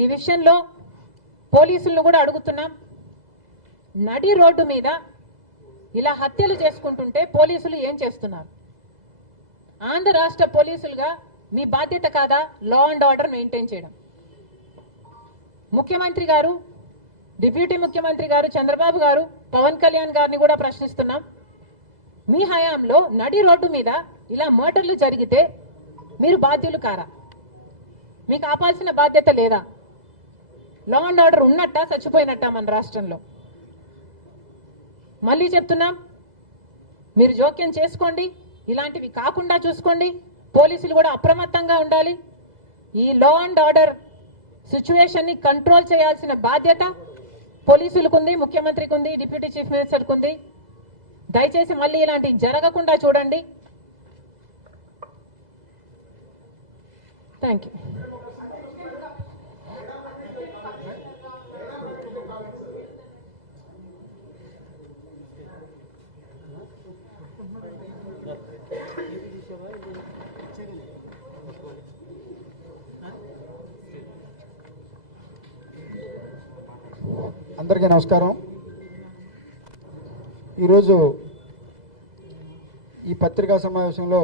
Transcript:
ఈ విషయంలో పోలీసులను కూడా అడుగుతున్నాం. నడి రోడ్డు మీద ఇలా హత్యలు చేసుకుంటుంటే పోలీసులు ఏం చేస్తున్నారు? ఆంధ్ర రాష్ట్ర పోలీసులుగా మీ బాధ్యత కాదా? లా అండ్ ఆర్డర్ మెయింటైన్ చేయడం. ముఖ్యమంత్రి గారు డిప్యూటీ ముఖ్యమంత్రి గారు చంద్రబాబు గారు పవన్ కళ్యాణ్ గారిని కూడా ప్రశ్నిస్తున్నాం. మీ హయాంలో నడి రోడ్డు మీద ఇలా మర్డర్లు జరిగితే మీరు బాధ్యులు కారా? మీకు ఆపాల్సిన బాధ్యత లేదా? లా అండ్ ఆర్డర్ ఉన్నట్టా చచ్చిపోయినట్టా మన రాష్ట్రంలో? మళ్ళీ చెప్తున్నాం మీరు జోక్యం చేసుకోండి ఇలాంటివి కాకుండా చూసుకోండి పోలీసులు కూడా అప్రమత్తంగా ఉండాలి. ఈ లా అండ్ ఆర్డర్ సిచ్యువేషన్ని కంట్రోల్ చేయాల్సిన బాధ్యత పోలీసులకు ఉంది ముఖ్యమంత్రికి ఉంది డిప్యూటీ చీఫ్ మినిస్టర్కి ఉంది దయచేసి మళ్ళీ ఇలాంటివి జరగకుండా చూడండి. థ్యాంక్ యూ అందరికీ నమస్కారం. ఈరోజు ఈ పత్రికా సమావేశంలో